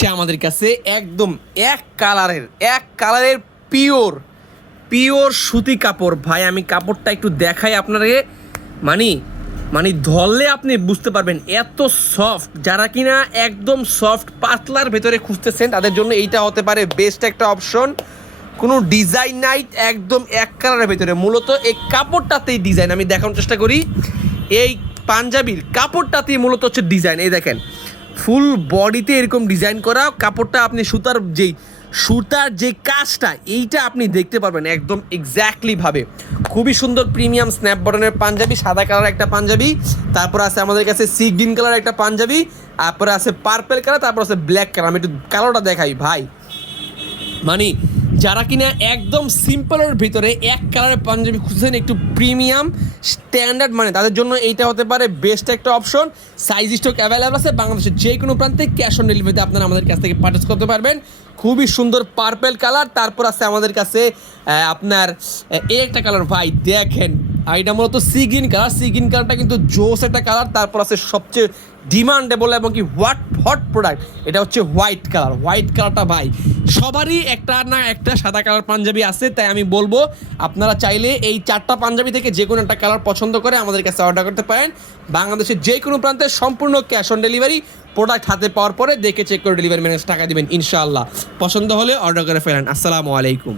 হচ্ছে আমাদের কাছে একদম এক কালারের পিওর পিওর সুতি কাপড়। ভাই আমি কাপড়টা একটু দেখাই আপনাকে, মানে মানে ধরলে আপনি বুঝতে পারবেন এত সফট। যারা কিনা একদম সফট পাতলার ভেতরে খুঁজতেছেন তাদের জন্য এইটা হতে পারে বেস্ট একটা অপশন। কোনো ডিজাইন নাই, একদম এক কালারের ভেতরে। মূলত এই কাপড়টাতেই ডিজাইন, আমি দেখানোর চেষ্টা করি। এই পাঞ্জাবির কাপড়টাতেই মূলত হচ্ছে ডিজাইন। এই দেখেন ফুল বডিতে এরকম ডিজাইন করা কাপড়টা। আপনি সুতার যে কাজটা এইটা আপনি দেখতে পারবেন একদম এক্স্যাক্টলিভাবে। খুবই সুন্দর প্রিমিয়াম স্ন্যাপ বটনের পাঞ্জাবি, সাদা কালার একটা পাঞ্জাবি, তারপর আছে আমাদের কাছে সি গ্রিন কালার একটা পাঞ্জাবি, তারপরে আছে পার্পেল কালার, তারপর আছে ব্ল্যাক কালার। আমি একটু কালারটা দেখাই ভাই, মানে যারা কিনা একদম সিম্পলের ভিতরে এক কালারের পাঞ্জাবি খুঁজছেন একটু প্রিমিয়াম স্ট্যান্ডার্ড, মানে তাদের জন্য এইটা হতে পারে বেস্ট একটা অপশন। সাইজ স্টক অ্যাভেলেবল আছে বাংলাদেশের যে কোনো প্রান্তে, ক্যাশ অন ডেলিভারিতে আপনারা আমাদের কাছ থেকে পারচেস করতে পারবেন। খুবই সুন্দর পার্পেল কালার, তারপর আছে আমাদের কাছে আপনার এই একটা কালার। ভাই দেখেন এটা মূলত sea green colour, sea green কালারটা কিন্তু জোস একটা কালার। তারপর আছে সবচেয়ে ডিমান্ডেবল এবং কি হট প্রোডাক্ট, এটা হচ্ছে হোয়াইট কালার। হোয়াইট কালারটা ভাই সবারই একটা না একটা সাদা কালার পাঞ্জাবি আছে, তাই আমি বলবো আপনারা চাইলে এই চারটা পাঞ্জাবি থেকে যে কোনো একটা কালার পছন্দ করে আমাদের কাছে অর্ডার করতে পারেন। বাংলাদেশের যে কোনো প্রান্তে সম্পূর্ণ ক্যাশ অন ডেলিভারি। প্রোডাক্ট হাতে পাওয়ার পরে দেখে চেক করে ডেলিভারি ম্যানেজ টাকা দিবেন ইনশাআল্লাহ। পছন্দ হলে অর্ডার করে ফেলেন। আসসালামু আলাইকুম।